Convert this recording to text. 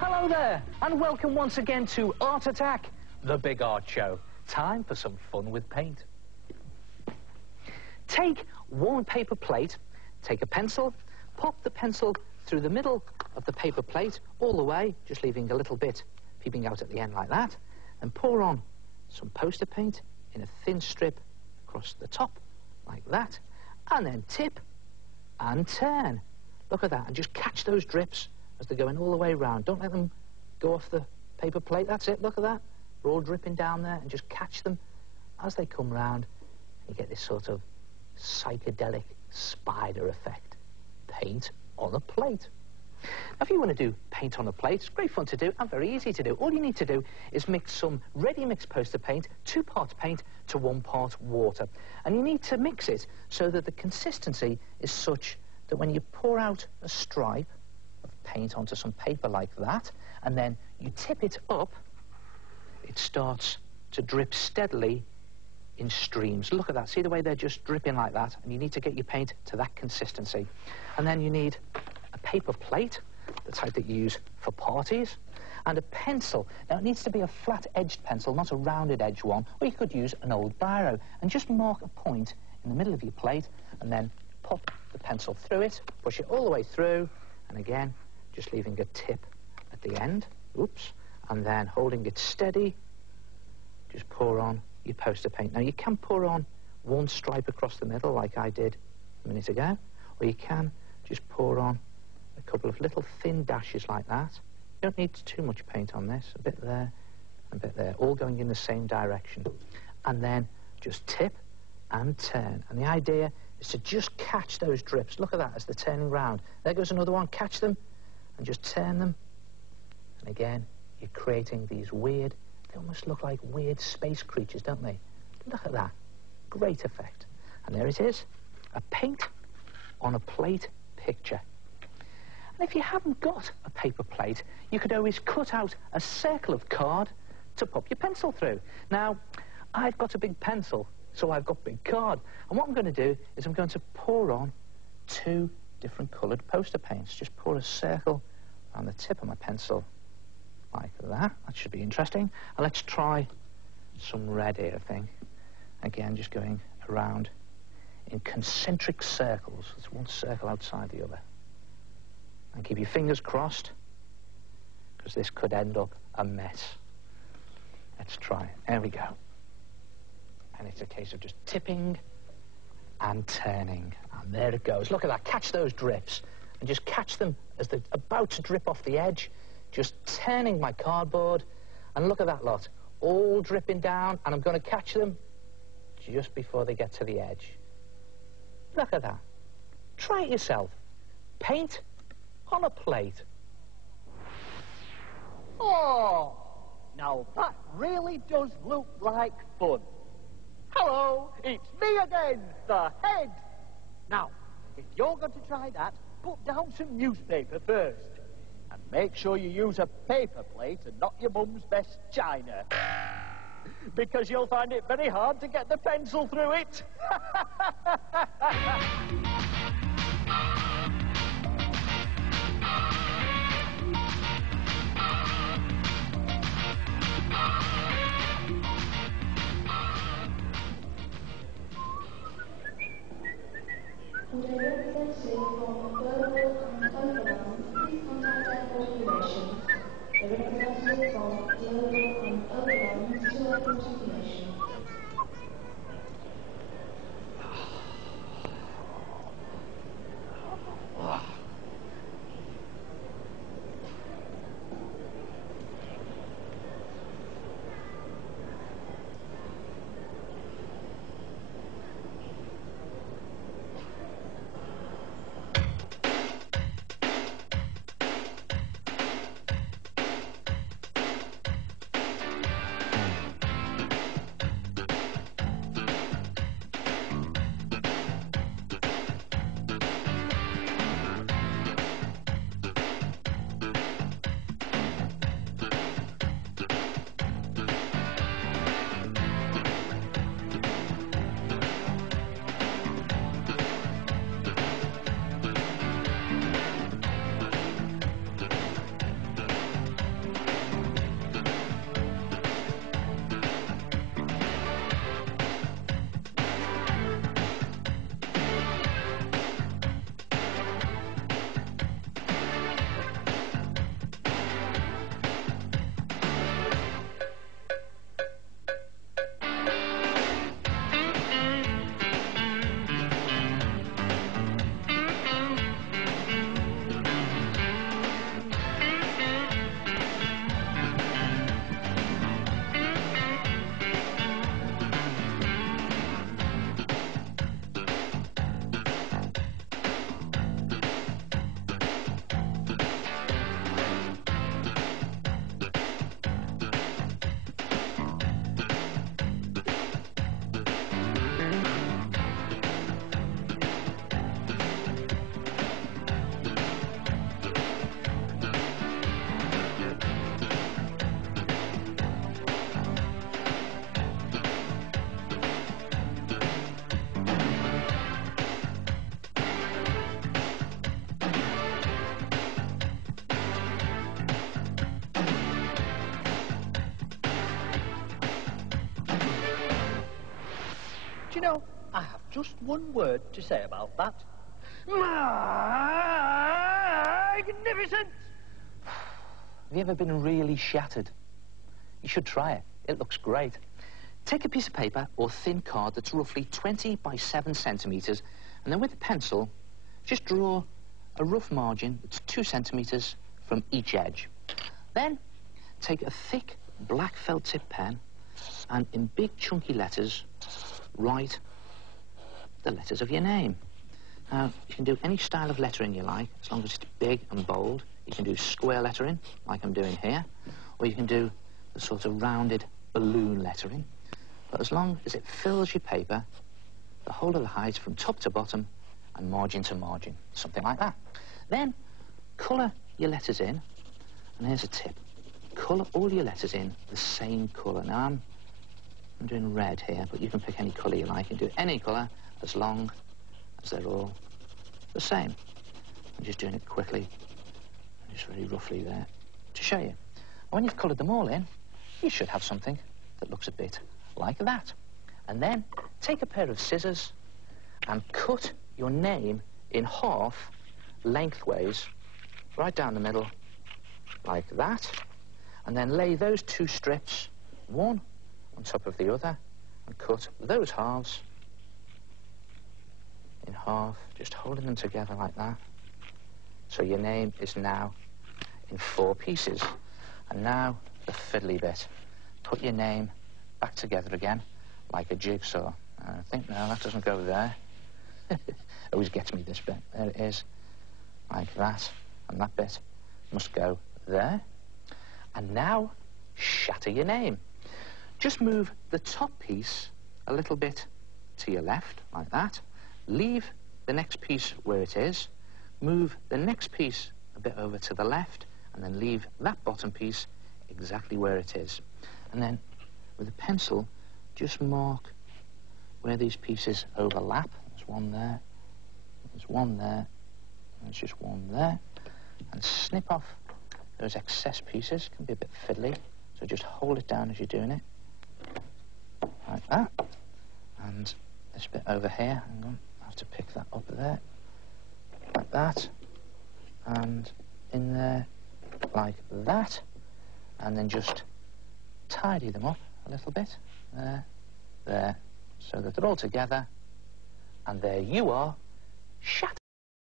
Hello there, and welcome once again to Art Attack, the big art show. Time for some fun with paint. Take one paper plate, take a pencil, pop the pencil through the middle of the paper plate all the way, just leaving a little bit peeping out at the end like that, and pour on some poster paint in a thin strip across the top, like that, and then tip and turn. Look at that, and just catch those drips as they're going all the way around. Don't let them go off the paper plate. That's it, look at that. They're all dripping down there, and just catch them as they come round. You get this sort of psychedelic spider effect. Paint on a plate. Now, if you want to do paint on a plate, it's great fun to do and very easy to do. All you need to do is mix some ready mixed poster paint, 2 parts paint to 1 part water. And you need to mix it so that the consistency is such that when you pour out a stripe of paint onto some paper like that, and then you tip it up, it starts to drip steadily in streams. Look at that. See the way they're just dripping like that? And you need to get your paint to that consistency. And then you need a paper plate, the type that you use for parties, and a pencil. Now, it needs to be a flat-edged pencil, not a rounded-edged one, or you could use an old biro. And just mark a point in the middle of your plate, and then pop the pencil through it, push it all the way through, and again, just leaving a tip at the end. Oops. And then holding it steady, just pour on your poster paint. Now, you can pour on 1 stripe across the middle, like I did a minute ago, or you can just pour on a couple of little thin dashes like that. You don't need too much paint on this. A bit there, and a bit there, all going in the same direction. And then just tip and turn. And the idea is to just catch those drips. Look at that as they're turning round. There goes another one. Catch them and just turn them. And again, you're creating these weird, they almost look like weird space creatures, don't they? Look at that. Great effect. And there it is, a paint on a plate picture. And if you haven't got a paper plate, you could always cut out a circle of card to pop your pencil through. Now, I've got a big pencil, so I've got big card. And what I'm going to do is I'm going to pour on 2 different coloured poster paints. Just pour a circle on the tip of my pencil like that. That should be interesting. And let's try some red here, I think. Again, just going around in concentric circles. There's one circle outside the other. And keep your fingers crossed, because this could end up a mess. Let's try it. There we go. And it's a case of just tipping and turning. And there it goes. Look at that. Catch those drips. And just catch them as they're about to drip off the edge. Just turning my cardboard. And look at that lot. All dripping down. And I'm going to catch them just before they get to the edge. Look at that. Try it yourself. Paint on a plate. Oh, now that really does look like fun. Hello, it's me again, the head. Now, if you're going to try that, put down some newspaper first. And make sure you use a paper plate and not your mum's best china. Because you'll find it very hard to get the pencil through it. you know, I have just one word to say about that. Magnificent! Have you ever been really shattered? You should try it. It looks great. Take a piece of paper or thin card that's roughly 20 by 7 centimetres, and then with a pencil, just draw a rough margin that's 2 centimetres from each edge. Then take a thick black felt tip pen and in big chunky letters write the letters of your name. Now, you can do any style of lettering you like, as long as it's big and bold. You can do square lettering, like I'm doing here, or you can do the sort of rounded balloon lettering. But as long as it fills your paper, the whole of the height from top to bottom and margin to margin, something like that. Then colour your letters in, and here's a tip. Colour all your letters in the same colour. Now, I'm doing red here, but you can pick any colour you like. You can do any colour as long as they're all the same. I'm just doing it quickly, just very roughly there, to show you. And when you've coloured them all in, you should have something that looks a bit like that. And then take a pair of scissors and cut your name in half lengthways, right down the middle, like that. And then lay those two strips, one on top of the other, and cut those halves in half, just holding them together like that. So your name is now in 4 pieces. And now the fiddly bit. Put your name back together again, like a jigsaw. I think, no, that doesn't go there. Always gets me, this bit. There it is, like that. And that bit must go there. And now, shatter your name. Just move the top piece a little bit to your left, like that. Leave the next piece where it is. Move the next piece a bit over to the left, and then leave that bottom piece exactly where it is. And then, with a pencil, just mark where these pieces overlap. There's one there, there's one there, and there's just one there. And snip off those excess pieces. Can be a bit fiddly, so just hold it down as you're doing it, like that. And this bit over here, hang on, I have to pick that up there, like that, and in there, like that, and then just tidy them up a little bit, there, so that they're all together, and there you are, shattered.